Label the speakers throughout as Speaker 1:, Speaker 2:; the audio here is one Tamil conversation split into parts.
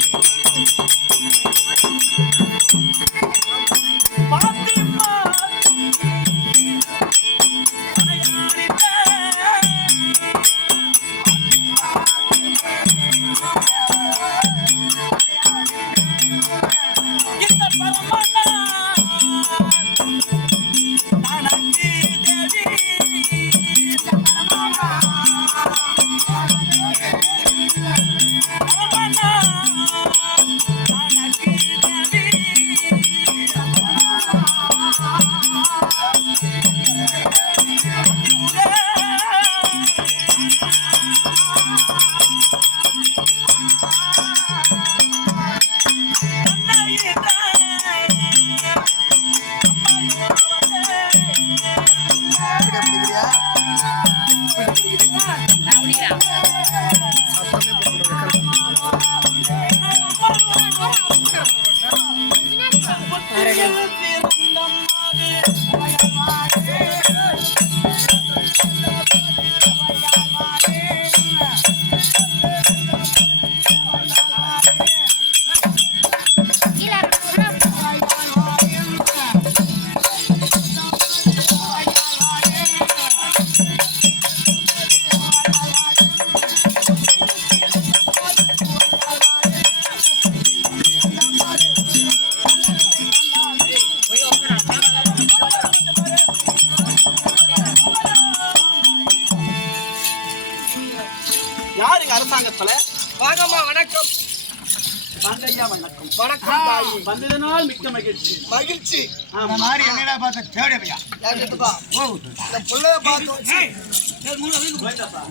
Speaker 1: யார் Yeah. அரசாங்கத்துல.
Speaker 2: வாங்கம்மா வணக்கம்.
Speaker 1: வாங்கய்யா வணக்கம்.
Speaker 2: வணக்கம் தாயி.
Speaker 1: வந்ததனால் மிக்க மகிழ்ச்சி.
Speaker 2: மகிழ்ச்சி.
Speaker 1: ஆமா.
Speaker 3: மாதிரி என்னடா பார்த்த தேவையா
Speaker 2: யாருக்குப்பா? இந்த புள்ளைய பார்த்து வச்சு.
Speaker 1: போயிட்டாப்பா.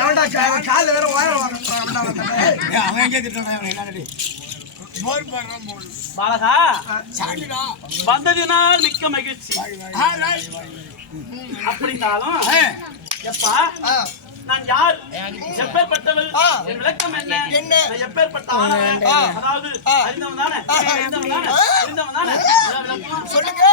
Speaker 2: ஏன்டா கா- கால்ல வேற உயரம் வர-
Speaker 3: அவன் எங்கே திட்டான் என்னடி?
Speaker 1: பாலகா
Speaker 2: சாமிடா.
Speaker 1: வந்ததினால் மிக்க மகிழ்ச்சி. அப்படின்னாலும் எப்பா நான் யார் எப்பேற்பட்டவள். என் விளக்கம் என்ன
Speaker 2: என்ன?
Speaker 1: நான் எப்பேற்பட்ட. அதாவது. அறிந்தவன் தானே. அறிந்தவன் தானே தானே.
Speaker 2: சொல்லுங்க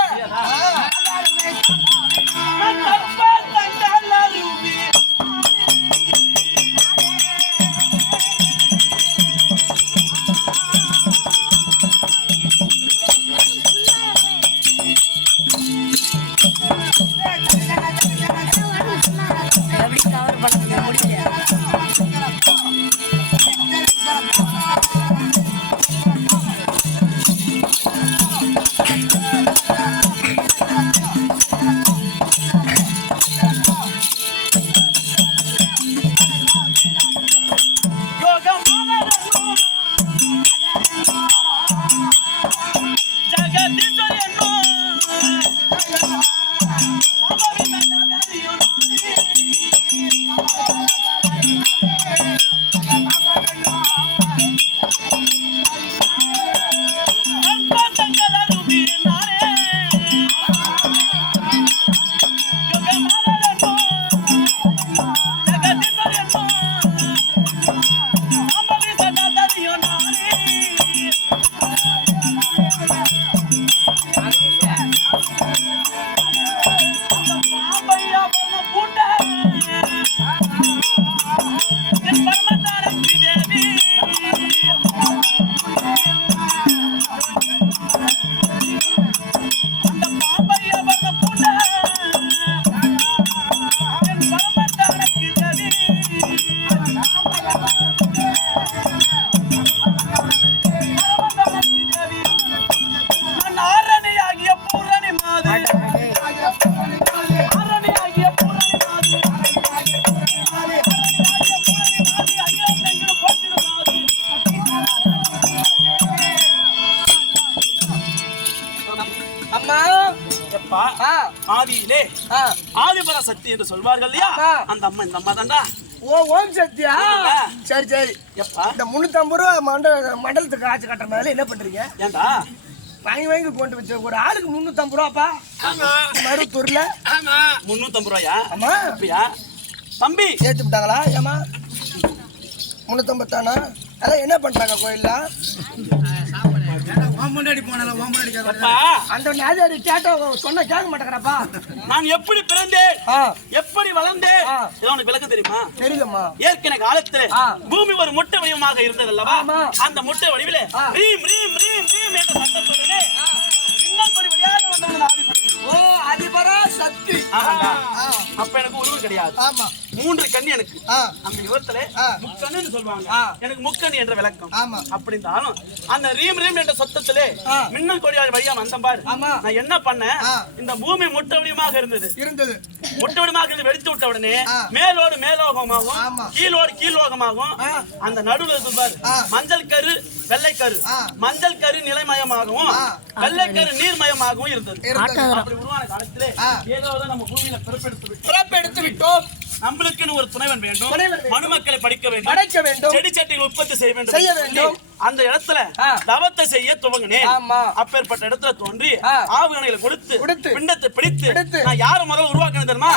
Speaker 1: ஆதியிலே
Speaker 2: ஆ.
Speaker 1: ஆதிபர சக்தி என்று சொல்வார்கள் இல்லையா. அந்த அம்மா இந்த அம்மா தான்டா
Speaker 2: ஓ ஓம் சக்தியா. சரி சரி.
Speaker 1: எப்பா?
Speaker 2: இந்த முன்னூத்தம்பது ரூபா மண்டல மண்டலத்துக்கு காசு கட்டுறதுனால என்ன பண்றீங்க?
Speaker 1: ஏண்டா?
Speaker 2: வாங்கி வாங்கி கொண்டு வச்ச ஒரு ஆளுக்கு முன்னூத்தம்பது ரூபாப்பா? மருத்தூர்ல
Speaker 1: முன்னூத்தம்பது ரூபாயா?
Speaker 2: ஆமா.
Speaker 1: அப்படியா? தம்பி.
Speaker 2: ஏத்து விட்டாங்களா ஏமா முன்னூத்தம்பது தானா? அதான் என்ன பண்றாங்க கோயில்ல?
Speaker 3: முன்னாடி போனால உன் முன்னாடி கேட்க
Speaker 1: அப்பா
Speaker 2: அந்த நாதியாரி கேட்ட சொன்ன கேட்க மாட்டேங்கிறப்பா
Speaker 1: நான் எப்படி பிறந்தேன் எப்படி வளர்ந்தேன். இது உனக்கு விளக்கம் தெரியுமா
Speaker 2: தெரியுமா
Speaker 1: ஏற்கனவே காலத்துல. பூமி ஒரு முட்டை வடிவமாக இருந்தது அல்லவா. அந்த முட்டை வடிவிலே. ரீம் ரீம் ரீம் ரீம் என்ற சத்தத்தோடனே மின்னல் கொடி வழியாக வந்தவன் ஆதிசக்தி.
Speaker 2: ஓ அதிபரா சக்தி.
Speaker 1: அப்ப எனக்கு உருவம் கிடையாது
Speaker 2: ஆமா
Speaker 1: மூன்று கண்ணி எனக்கு அந்த யுகத்துல. முக்கண்ணு சொல்லுவாங்க. எனக்கு முக்கண்ணி என்ற விளக்கம்
Speaker 2: ஆமா.
Speaker 1: அப்படி இருந்தாலும் அந்த ரீம் ரீம் என்ற சத்தத்திலே. மின்னல் கொடியால் வழியா வந்தேன் பாரு. நான் என்ன பண்ணேன். இந்த பூமி முட்டை வடிவமாக இருந்தது
Speaker 2: இருந்தது
Speaker 1: முட்டை வடிவமாக இருந்து வெடித்து விட்ட உடனே. மேலோடு மேலோகமாகும். கீழோடு கீழோகமாகும். அந்த நடுவுல பாரு. மஞ்சள் கரு வெள்ளை கரு
Speaker 2: ஆ.
Speaker 1: மஞ்சள் கரு நிலைமயமாகவும்
Speaker 2: ஆ.
Speaker 1: வெள்ளை கரு நீர்மயமாகவும் இருந்தது அப்படி உருவான காலத்திலே. ஏதோ நம்ம பூமியில பிறப்பெடுத்து விட்டு
Speaker 2: பிறப்பெடுத்து விட்டோம்
Speaker 1: நம்மளுக்குன்னு ஒரு துணைவன் வேண்டும். மனுமக்களை படிக்க வேண்டும்
Speaker 2: படைக்க வேண்டும்
Speaker 1: செடி சட்டிகள் உற்பத்தி செய்ய வேண்டும்
Speaker 2: செய்ய வேண்டும்.
Speaker 1: அந்த இடத்துல. தவத்தை செய்ய துவங்கினேன்
Speaker 2: ஆமா.
Speaker 1: அப்பேற்பட்ட இடத்துல தோன்றி. ஆவுகணைகளை கொடுத்து
Speaker 2: கொடுத்து,
Speaker 1: பிண்டத்தை பிடித்து
Speaker 2: பிடித்து,
Speaker 1: நான் யார முதல்ல உருவாக்கணும் தெரியுமா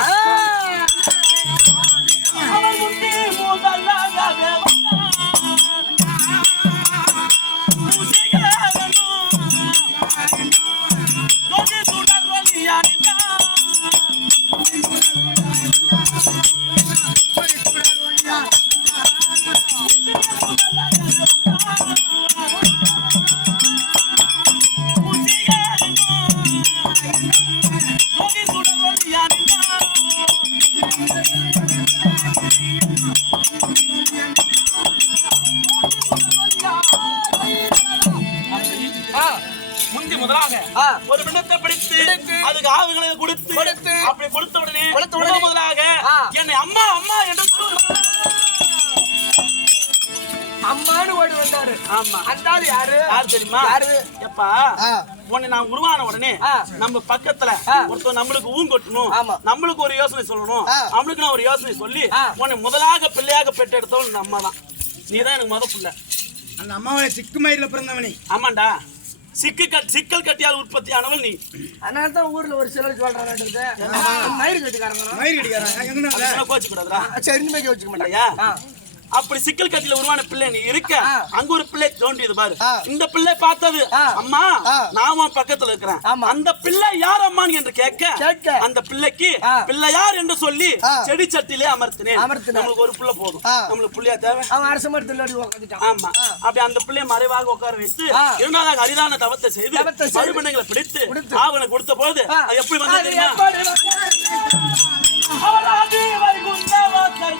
Speaker 1: ஒரு பிண்டத்தை பிடித்து அதுக்கு ஆவுகளை கொடுத்து
Speaker 2: கொடுத்து,
Speaker 1: அப்படி கொடுத்த உடனே
Speaker 2: கொடுத்த உடனே,
Speaker 1: முதல் முதலாக. என்னை அம்மா அம்மா என்று.
Speaker 2: அம்மானு ஓடி வந்தாரு.
Speaker 1: ஆமா.
Speaker 2: அந்த ஆளு யாரு?
Speaker 1: யார் தெரியுமா?
Speaker 2: யாரு?
Speaker 1: எப்பா
Speaker 2: ஆ.
Speaker 1: உன்னை நான் உருவான உடனே. நம்ம பக்கத்துல. ஒருத்தர் நம்மளுக்கு ஊங்கொட்டணும்
Speaker 2: ஆமா.
Speaker 1: நம்மளுக்கு ஒரு யோசனை சொல்லணும். அவனுக்கு நான் ஒரு யோசனை சொல்லி
Speaker 2: ஆ.
Speaker 1: உன்னை முதலாக பிள்ளையாக பெற்றெடுத்தவன் இந்த அம்மா தான். நீ தான் எனக்கு முத பிள்ளை.
Speaker 3: அந்த அம்மாவை சிக்கு மயிரில் பிறந்தவனே.
Speaker 1: ஆமாண்டா. சிக்கு கட் சிக்கல் கட்டியால் உற்பத்தி ஆனவள் நீ.
Speaker 2: அதனால தான் ஊர்ல ஒரு சிலர் சொல்றாங்க மயிறு கட்டிக்காரங்க.
Speaker 3: மயிர் கடிக்கிறாங்க எங்க
Speaker 1: கோச்சு கூடாதுடா.
Speaker 2: சரி இனிமே
Speaker 1: ஐயா.
Speaker 2: ஆ.
Speaker 1: அப்படி சிக்கல் கட்டில உருவான பிள்ளை நீ இருக்க. அங்க ஒரு பிள்ளை தோன்றியது பாரு. இந்த பிள்ளை பார்த்தது. அம்மா. நான் பக்கத்துல இருக்கிறேன். அந்த பிள்ளை யார் அம்மான்னு என்று கேட்க
Speaker 2: கேட்க.
Speaker 1: அந்த பிள்ளைக்கு
Speaker 2: ஆ.
Speaker 1: பிள்ளையார் என்று சொல்லி. செடி சட்டிலே அமர்த்தினேன். நம்மளுக்கு ஒரு பிள்ளை போதும். நம்மளுக்கு பிள்ளையா தேவை
Speaker 2: அவன் அரச மரத்தில்
Speaker 1: ஆமா அப்படி அந்த பிள்ளைய மறைவாக உட்கார வைத்து. இரண்டாவது அரிதான தவத்தை செய்து. மறுபெண்களை பிடித்து
Speaker 2: கொடுத்து.
Speaker 1: ஆவனை கொடுத்த போது எப்படி வந்து? அவராதி வைகுந்தவாசல்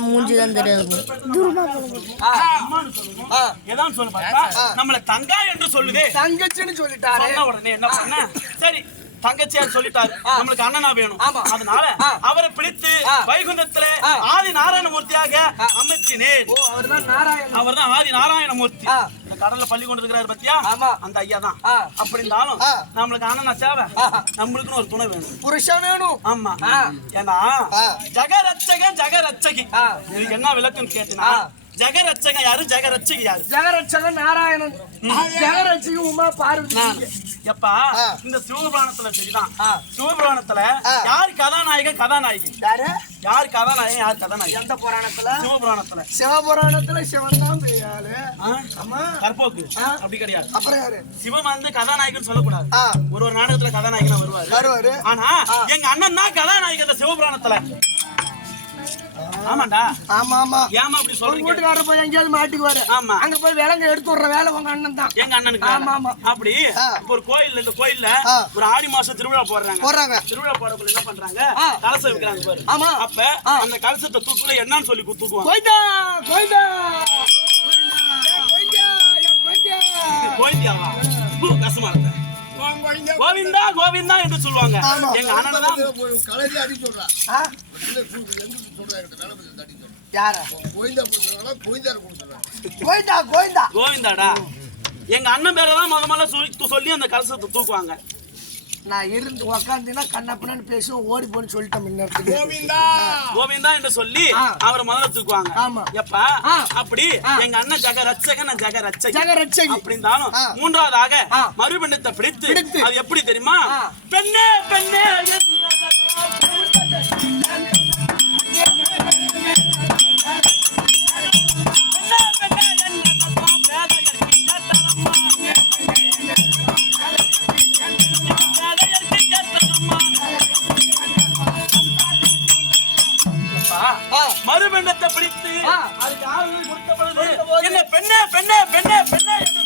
Speaker 4: மூஞ்சி தான் தெரியாது.
Speaker 1: ஏதான் சொல்லு பார்த்தா நம்மள தங்கா என்று சொல்லுதே.
Speaker 2: தங்கச்சின்னு சொல்லிட்டாரு.
Speaker 1: சொன்ன உடனே என்ன பண்ண? சரி தங்கச்சியார் சொல்லிட்டாரு. நம்மளுக்கு அண்ணனா வேணும்.
Speaker 2: ஆமா.
Speaker 1: அதனால. அவரை பிடித்து. வைகுண்டத்துல. ஆதி நாராயணமூர்த்தியாக அமைச்சினேன்.
Speaker 2: ஓ அவர்தான் நாராயணன்.
Speaker 1: அவர் தான் ஆதி நாராயணமூர்த்தி கடல்ல பள்ளி கொண்டு இருக்கிறாரு பத்தியா
Speaker 2: ஆமா.
Speaker 1: அந்த ஐயா தான். அப்படி இருந்தாலும். நம்மளுக்கு அண்ணனா தேவை
Speaker 2: ஆ.
Speaker 1: நம்மளுக்குன்னு ஒரு துணை வேணும்
Speaker 2: புருஷன் வேணும்
Speaker 1: ஆமா. ஏன்னா ஜெகரட்சகி
Speaker 2: ஆ.
Speaker 1: இதுக்கு என்ன விளக்கம் கேட்டினா
Speaker 2: ஆ.
Speaker 1: ஜெகரட்சகன் யாரு? ஜெகரட்சகி யாரு?
Speaker 2: ஜெகரட்சகன் நாராயணன். ஜெகரட்சகி உமா பார்வதி.
Speaker 1: எப்பா. இந்த சிவபுராணத்துல சரிதான். சிவபுராணத்துல. யார் கதாநாயகன் கதாநாயகி?
Speaker 2: யாரு?
Speaker 1: யார் கதாநாயகன் யார் கதாநாயகி?
Speaker 2: எந்த புராணத்துல?
Speaker 1: சிவபுராணத்துல.
Speaker 2: சிவபுராணத்துல சிவன் தான் பெரியாளு? ஆமா.
Speaker 1: கற்போக்கு. அப்படி கிடையாது.
Speaker 2: அப்புறம் யாரு?
Speaker 1: சிவன் வந்து கதாநாயகன் சொல்லக்கூடாது. ஒரு ஒரு நாடகத்துல கதாநாயகனா வருவாரு.
Speaker 2: வருவாரு.
Speaker 1: ஆனா எங்க அண்ணன் தான் கதாநாயகன் இந்த சிவபுராணத்துல. ஆமாடா
Speaker 2: ஆமா ஆமா.
Speaker 1: ஏமா அப்படி சொல்றீங்க?
Speaker 2: வீட்டு வர போய் எங்கேயாவது மாட்டிக்குவாரு
Speaker 1: ஆமா.
Speaker 2: அங்க போய் விலங்க எடுத்து விடுற வேலை உங்க அண்ணன் தான்.
Speaker 1: எங்க அண்ணனுக்கு
Speaker 2: ஆமா ஆமா.
Speaker 1: அப்படி இப்போ ஒரு கோயில்ல இந்த கோயில்ல ஒரு ஆடி மாசம் திருவிழா போடுறாங்க.
Speaker 2: போடுறாங்க.
Speaker 1: திருவிழா போடக்குள்ள என்ன பண்றாங்க? கலச வைக்கிறாங்க பாரு.
Speaker 2: ஆமா.
Speaker 1: அப்ப அந்த கலசத்தை தூக்குல என்னன்னு சொல்லி தூக்குவாங்க
Speaker 2: கோயிதா கோயிதா
Speaker 1: கோயிந்தியாவா? கஷ்டமா இருந்தேன் கோவிந்தா கோவிந்தா என்று சொல்லுவாங்க. எங்க அண்ணனை தான்
Speaker 4: கலையில அடி சொல்றா. கோயிந்தா
Speaker 2: கோயிந்தா
Speaker 1: கோவிந்தாடா? எங்க அண்ணன் பேரெல்லாம் முத முதல்ல சொல்லி அந்த கலசத்தை தூக்குவாங்க.
Speaker 2: நான் இருந்து உக்காந்துன்னா கண்ணப்பனன்னு பேசுவோம் ஓடி போன்னு சொல்லிட்டேன் முன்னேறதுக்கு
Speaker 1: கோவிந்தா என்று சொல்லி. அவரை முதல்ல தூக்குவாங்க
Speaker 2: ஆமா.
Speaker 1: எப்பா. அப்படி. எங்க அண்ணன் ஜக ரட்சகன் நான் ஜக ரட்சகன்
Speaker 2: ஜக ரட்சகி.
Speaker 1: அப்படி இருந்தாலும்
Speaker 2: ஆ.
Speaker 1: மூன்றாவதாக. மறுபெண்ணத்தை பிடித்து. அது எப்படி தெரியுமா. பெண்ணே பெண்ணே
Speaker 2: ஆ.
Speaker 1: அதுக்கு ஆறுதல் கொடுத்த பொழுது
Speaker 2: கொடுத்த போது.
Speaker 1: என்ன பெண்ணே பெண்ணே பெண்ணே பெண்ணே என்று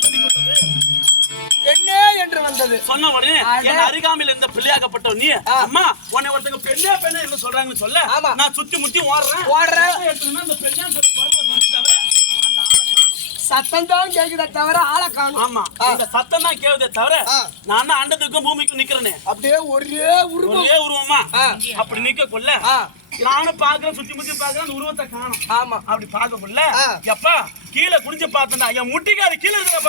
Speaker 2: பெண்ணே என்று வந்தது
Speaker 1: சொன்ன உடனே. என் அருகாமையில் இருந்த பிள்ளையாக்கப்பட்ட நீ. அம்மா உன்னை ஒருத்தங்க பெண்ணே பெண்ணே என்ன சொல்றாங்கன்னு சொல்ல. நான் சுத்தி முத்தி ஓடுறேன்
Speaker 2: ஓடுற
Speaker 1: எடுத்தோம்னா அந்த பெண்ணே சொல்லி.
Speaker 2: சத்தம் தான் கேக்குதே தவிர ஆளை காணும்
Speaker 1: ஆமா. இந்த சத்தம் தான் கேவுதே தவிர. நான் அண்டத்துக்கும் பூமிக்கும் நிக்கிறேனே
Speaker 2: அப்படியே ஒரே உருவம்
Speaker 1: ஒரே உருவமா. அப்படி நிக்க கொள்ள. நானும் பாக்குறேன் சுத்தி முத்தி பாக்குறேன் அந்த உருவத்தை காணும்.
Speaker 2: ஆமா.
Speaker 1: அப்படி பார்க்க கொள்ள
Speaker 2: ஆ.
Speaker 1: எப்பா கீழே குடிஞ்சு பார்த்தேன்டா. என் முட்டிக்காது கீழே இருக்கிற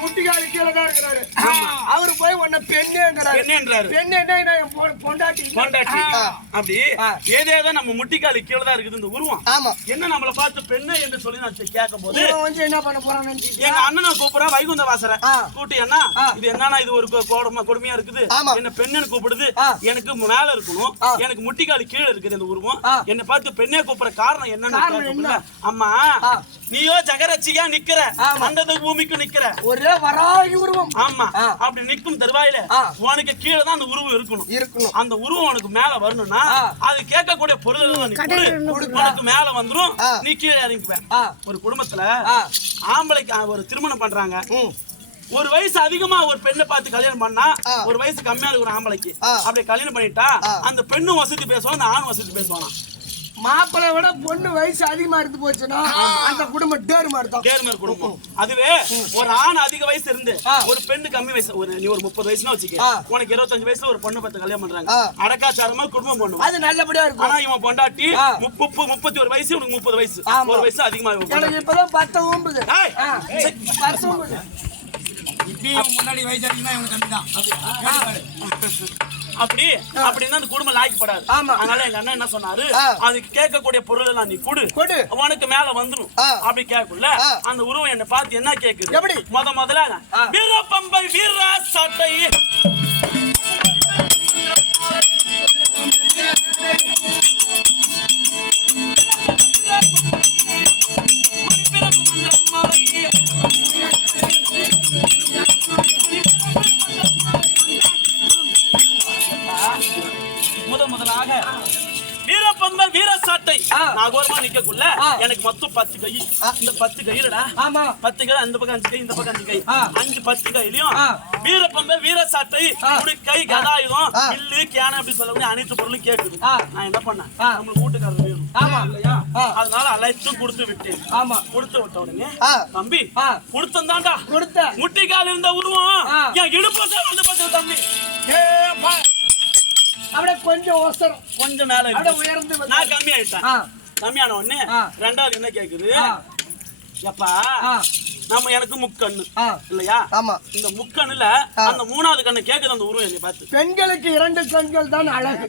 Speaker 1: அந்த
Speaker 2: முட்டிக்காலு கீழே தான் இருக்கிறாரு. அவரு போய் உன்னை பெண்ணேங்கிறாரு. பெண்ணேன்னா பொண்டாட்டி
Speaker 1: கொண்டாட்டி
Speaker 2: ஆ.
Speaker 1: அப்படி. ஏதேதோ நம்ம முட்டிக்காலு கீழே தான் இருக்குது இந்த உருவம்
Speaker 2: ஆமா
Speaker 1: என்ன நம்மள பார்த்து பெண்ணு என்று சொல்லி நான் கேட்கும் போது
Speaker 2: வந்து என்ன பண்ண போறான்னு?
Speaker 1: எங்க அண்ணனை கூப்பிடுறேன் வைகுந்த வாசர. கூட்டி என்ன
Speaker 2: ஆ.
Speaker 1: இது என்னன்னா இது ஒரு கொடுமை கொடுமையா இருக்குது. என்ன பெண்ணுன்னு கூப்பிடுது. எனக்கு மேல இருக்கணும். எனக்கு முட்டிக்காலு கீழே இருக்குது இந்த உருவம். என்னை பார்த்து பெண்ணே கூப்பிடுற காரணம் என்னன்னு? அம்மா. நீயோ ஜகரட்சியா நிக்கிற. அண்டது பூமிக்கு நிக்கிற
Speaker 2: ஒரே வராகி உருவம்
Speaker 1: ஆமா
Speaker 2: ஆ.
Speaker 1: அப்படி நிக்கும் தருவாயில
Speaker 2: ஆ.
Speaker 1: உனக்கு கீழே தான் அந்த உருவம் இருக்கணும்
Speaker 2: இருக்கணும்
Speaker 1: அந்த உருவம் உனக்கு மேல வரணும்னா. அது கேட்கக்கூடிய பொருள் உனக்கு மேல வந்துரும். நீ கீழே இறங்கிக்குவ
Speaker 2: ஆ.
Speaker 1: ஒரு குடும்பத்துல. ஆம்பளைக்கு ஒரு திருமணம் பண்றாங்க. ஒரு வயசு அதிகமா ஒரு பெண்ணை பார்த்து கல்யாணம் பண்ணா. ஒரு வயசு கம்மியா இருக்கிற ஆம்பளைக்கு
Speaker 2: ஆ.
Speaker 1: அப்படி கல்யாணம் பண்ணிட்டா. அந்த பெண்ணும் வசதி பேசுவான் அந்த ஆணும் வசதி பேசுவானா
Speaker 2: மாப்பிள்ளை விட பொண்ணு வயசு அதிகமா இருந்து போச்சுன்னா அந்த குடும்பம் டேரு மாதிரி தான்.
Speaker 1: கேர்மர் குடும்பம். அதுவே ஒரு ஆண் அதிக வயசு இருந்து
Speaker 2: ஆ.
Speaker 1: ஒரு பெண்ணு கம்மி வயசு. ஒரு நீ ஒரு முப்பது வயசுனா வச்சுக்க. உனக்கு இருபத்தஞ்சு வயசுல ஒரு பொண்ணு பார்த்து கல்யாணம் பண்றாங்க. அடக்காச்சாரமா குடும்பம் பண்ணுவோம்
Speaker 2: அது நல்லபடியா இருக்கும்.
Speaker 1: ஆனா இவன் பொண்டாட்டி
Speaker 2: ஆ.
Speaker 1: முப்ப- முப்ப- முப்பத்தி ஒரு வயசு உனக்கு முப்பது வயசு. ஒரு வயசு அதிகமா.
Speaker 2: எனக்கு இப்பதான் பத்து பத்து
Speaker 3: இப்பயும் முன்னாடி வயசு அதிகமா இவனுக்கு கம்மி தான்
Speaker 1: அப்படி அப்படின்னா அந்த குடும்பம் லாய்க்கப்படாது. அதனால எங்க அண்ணன் என்ன சொன்னாரு. அதுக்கு கேட்கக்கூடிய பொருள் எல்லாம் நீ கொடு
Speaker 2: கொடு.
Speaker 1: உனக்கு மேல வந்துரும். அப்படி கேட்கல
Speaker 2: ஆ.
Speaker 1: அந்த உருவம் என்ன பார்த்து என்ன கேக்குது
Speaker 2: எப்படி?
Speaker 1: முத முதல்ல. வீரப்பம்பை வீர சட்டை நாகோரமா நிக்கக்குள்ள. எனக்கு மொத்தம் பத்து கை இந்த பத்து கையிலடா
Speaker 2: ஆமா
Speaker 1: பத்து கை அந்த பக்கம் அஞ்சு கை இந்த பக்கம் அஞ்சு கை. அஞ்சு பத்து கையிலயும்
Speaker 2: ஆ.
Speaker 1: வீரப்பந்த வீர சாட்டை. கை கதாயுதம். வில்லு கேன அப்படி சொல்லக்கூடிய அனைத்து பொருளும்
Speaker 2: ஆ.
Speaker 1: நான் என்ன பண்ணேன். நம்மளுக்கு வீட்டுக்காரர் வேணும்
Speaker 2: ஆமா.
Speaker 1: இல்லையா. அதனால அனைத்தும் கொடுத்து விட்டேன்
Speaker 2: ஆமா
Speaker 1: கொடுத்து விட்ட உடனே. தம்பி. கொடுத்தந்தாண்டா
Speaker 2: கொடுத்த
Speaker 1: முட்டிக்கால் இருந்த உருவம். என் இடுப்பு வந்து பார்த்து தம்பி
Speaker 2: அப்படியே கொஞ்சம் ஒசரம்
Speaker 1: கொஞ்சம் மேல.
Speaker 2: உயர்ந்து
Speaker 1: நான் கம்மி ஆயிட்டேன்
Speaker 2: ஆ
Speaker 1: கம்மியான
Speaker 2: ஆ.
Speaker 1: ரெண்டாவது என்ன கேக்குது
Speaker 2: ஆ.
Speaker 1: எப்பா. நம்ம எனக்கு முக்கண்ணு. இல்லையா?
Speaker 2: ஆமா.
Speaker 1: இந்த முக்கண்ணுல. அந்த மூணாவது கண்ணு கேக்குது அந்த உருவம் என்னை பார்த்து.
Speaker 2: பெண்களுக்கு இரண்டு கண்கள் தான் அழகு.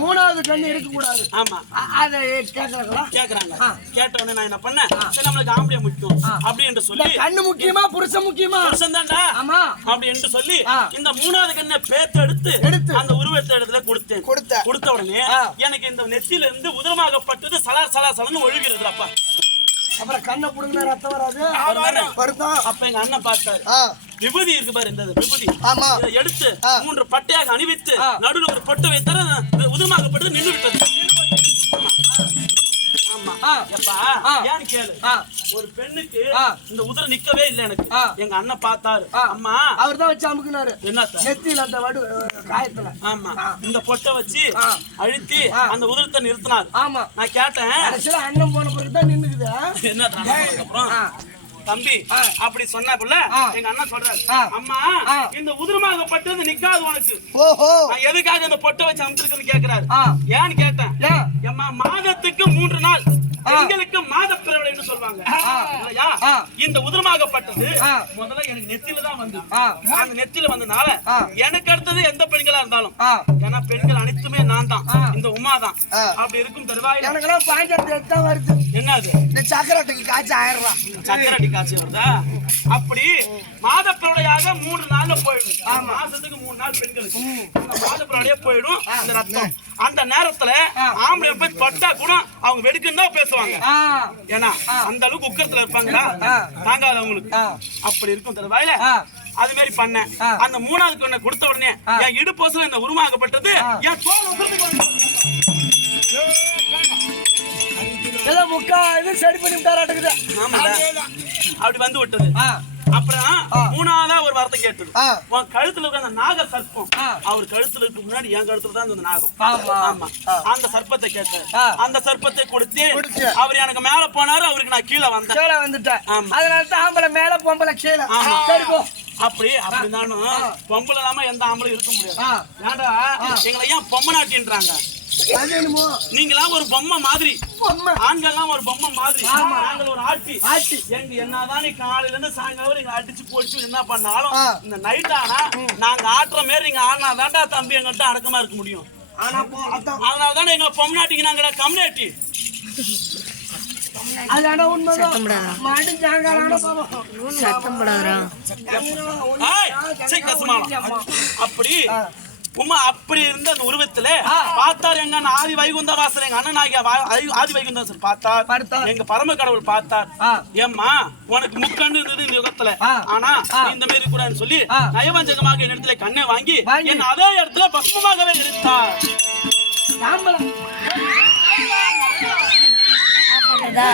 Speaker 2: மூணாவது கண் இருக்க கூடாது
Speaker 1: ஆமா
Speaker 2: அதை கேட்கறாங்களா
Speaker 1: கேக்குறாங்க. கேட்ட உடனே நான் என்ன பண்ணேன்? சரி நம்மளுக்கு ஆம்பளைய முக்கியம் அப்படி என்று
Speaker 2: இந்த
Speaker 1: சொல்லி
Speaker 2: கண்ணு முக்கியமா புருஷன் முக்கியமா?
Speaker 1: புருஷன் தான்டா.
Speaker 2: ஆமா.
Speaker 1: அப்படி என்று சொல்லி. இந்த மூணாவது கண்ணை பேத்து எடுத்து.
Speaker 2: எடுத்து.
Speaker 1: அந்த உருவத்தை இடத்துல கொடுத்தேன்.
Speaker 2: கொடுத்த.
Speaker 1: கொடுத்த உடனே. எனக்கு இந்த நெத்தியில இருந்து உதரமாகப்பட்டது சலா சலா சலன்னு ஒழுகிறது அப்பா
Speaker 2: அப்புறம் கண்ணை புடுங்கின ரத்தம் வராது? வருதம்
Speaker 1: அப்ப எங்க அண்ணன் பார்த்தாரு விபூதி இருக்கு பாரு இந்த விபூதி
Speaker 2: ஆமா.
Speaker 1: எடுத்து. மூன்று பட்டையாக அணிவித்து. நடுவில் ஒரு பொட்டு வைத்தாரு உதமாகப்பட்டு நின்று விட்டது. எப்பா. ஏன்னு கேளு. ஒரு பெண்ணுக்கு. இந்த உதிரம் நிக்கவே இல்லை எனக்கு. எங்க அண்ணன் பார்த்தாரு. அம்மா.
Speaker 2: அவர் தான் வச்சு அமுக்குனாரு.
Speaker 1: என்னத்த
Speaker 2: நெத்தியில அந்த வடு காயத்துல.
Speaker 1: ஆமா. இந்த பொட்டை வச்சு. அழுத்தி. அந்த உதிரத்தை நிறுத்தினார்.
Speaker 2: ஆமா.
Speaker 1: நான் கேட்டேன்.
Speaker 2: அண்ணன் போன பிறகு தான் நின்னுக்குது.
Speaker 1: என்ன அப்புறம். தம்பி. அப்படி சொன்னாப்புல. எங்க அண்ணன் சொல்றாரு. அம்மா. இந்த உதிரமாகப்பட்டது நிக்காது உனக்கு நான் எதுக்காக இந்த பொட்டை வச்சு அமுத்திருக்கேன்னு கேக்குறாரு. ஏன்னு கேட்டேன் ஏம்மா மாதத்துக்கு மூன்று நாள் பெண்களுக்கு மாத சொல்லுவாங்க. இல்லையா?
Speaker 2: ஆ.
Speaker 1: இந்த உதிரமாகப்பட்டது. முதல்ல எனக்கு நெத்தியில தான் வந்து. அந்த நெத்தியில வந்தனால. எனக்கு அடுத்தது எந்த பெண்களா இருந்தாலும். ஏன்னா பெண்கள் அனைத்துமே நான் தான். இந்த உமா தான். அப்படி இருக்கும் தருவாய்
Speaker 2: எனக்கெல்லாம் பாயிண்ட் எடுத்து வருது.
Speaker 1: என்னது
Speaker 2: சக்கரட்டுக்கு காய்ச்சி ஆயிரம் ரூபாய்
Speaker 1: சக்கரடி காட்சி வருதா? அப்படி மாதப்பிரடையாக மூன்று நாள்ல போயிடும். மாசத்துக்கு மூணு நாள் பெண்களுக்கு. இந்த மாதப்பிரடையே போயிடும். அந்த ரத்தம். அந்த நேரத்துல ஆம்பளை போய் பட்டா கூட அவங்க வெடுக்குன்னு பேசுவாங்க. ஏன்னா அந்த அளவுக்கு உக்கரத்துல இருப்பாங்களா. தாங்காது அவங்களுக்கு. அப்படி இருக்கும் தருவாயில. அது மாதிரி பண்ணேன். அந்த மூணாவது பெண்ணை கொடுத்த உடனே என் இடுப்போசல இந்த உருவாக்கப்பட்டது. என் தோல்
Speaker 2: முக்கா இது சரி பண்ணி விட்டாராட்டுக்குது.
Speaker 1: அப்படி வந்து விட்டது. அப்புறம் மூணாவதா ஒரு வார்த்தை கேட்டது
Speaker 2: ஆ.
Speaker 1: உன் கழுத்துல இருக்க அந்த நாக சர்ப்பம். அவர் கழுத்துல இருக்க முன்னாடி என் கழுத்துல தான் இந்த நாகம்
Speaker 2: ஆமா.
Speaker 1: அந்த சர்ப்பத்தை கேட்டார்
Speaker 2: ஆ.
Speaker 1: அந்த சர்ப்பத்தை கொடுத்து. அவர் எனக்கு மேல போனாரு அவருக்கு நான் கீழே வந்தேன்
Speaker 2: கீழே வந்துட்டேன். அதனால தான் ஆம்பளை மேல பொம்பளை கீழே. சரி போ
Speaker 1: அப்படி அப்படின்னாலும் பொம்பளை இல்லாம எந்த ஆம்பளும் இருக்க முடியாது. ஏன்டா எங்களை ஏன் பொம்மை நாட்டின்றாங்க நீங்களாம் ஒரு பொம்மை மாதிரி.
Speaker 2: பொம்மை.
Speaker 1: ஆண்கள்லாம் ஒரு பொம்மை மாதிரி.
Speaker 2: ஆமா.
Speaker 1: நாங்கள் ஒரு ஆட்டி.
Speaker 2: ஆட்டி.
Speaker 1: எங்க என்னதான் நீ காலையில இருந்து சாயங்காலம் எங்க அடிச்சு போடிச்சு என்ன பண்ணாலும். இந்த நைட் ஆனா நாங்க ஆட்டுற மாதிரி நீங்க ஆடினா தாண்டா தம்பி எங்கள்கிட்ட அடக்கமா இருக்க முடியும்.
Speaker 2: ஆனா போ அதான்.
Speaker 1: அதனால தானே எங்களை பொம்னாட்டிக்கு நாங்க கம்யூனிட்டி.
Speaker 2: அது ஆனா உண்மைதான். மாட்டு ஜாங்காலான
Speaker 5: சத்தம் போடாதரா
Speaker 1: அப்படி உமா அப்படி இருந்த அந்த உருவத்துல பார்த்தார் எங்க அண்ணன் ஆதி வைகுந்த வாசன் எங்க அண்ணன் ஆகிய ஆதி- ஆதி வைகுந்த வாசன் பார்த்தார்
Speaker 2: பார்த்தார்.
Speaker 1: எங்க பரம கடவுள் பார்த்தார். ஏம்மா உனக்கு முக்கண்ணு இருந்தது இந்த யுகத்துல. ஆனா இந்த மாதிரி கூடாதுன்னு சொல்லி. நயவஞ்சகமாக என் இடத்துல கண்ணை வாங்கி. என் அதே இடத்துல பஸ்மமாகவே எடுத்தார்
Speaker 5: பண்ணுதா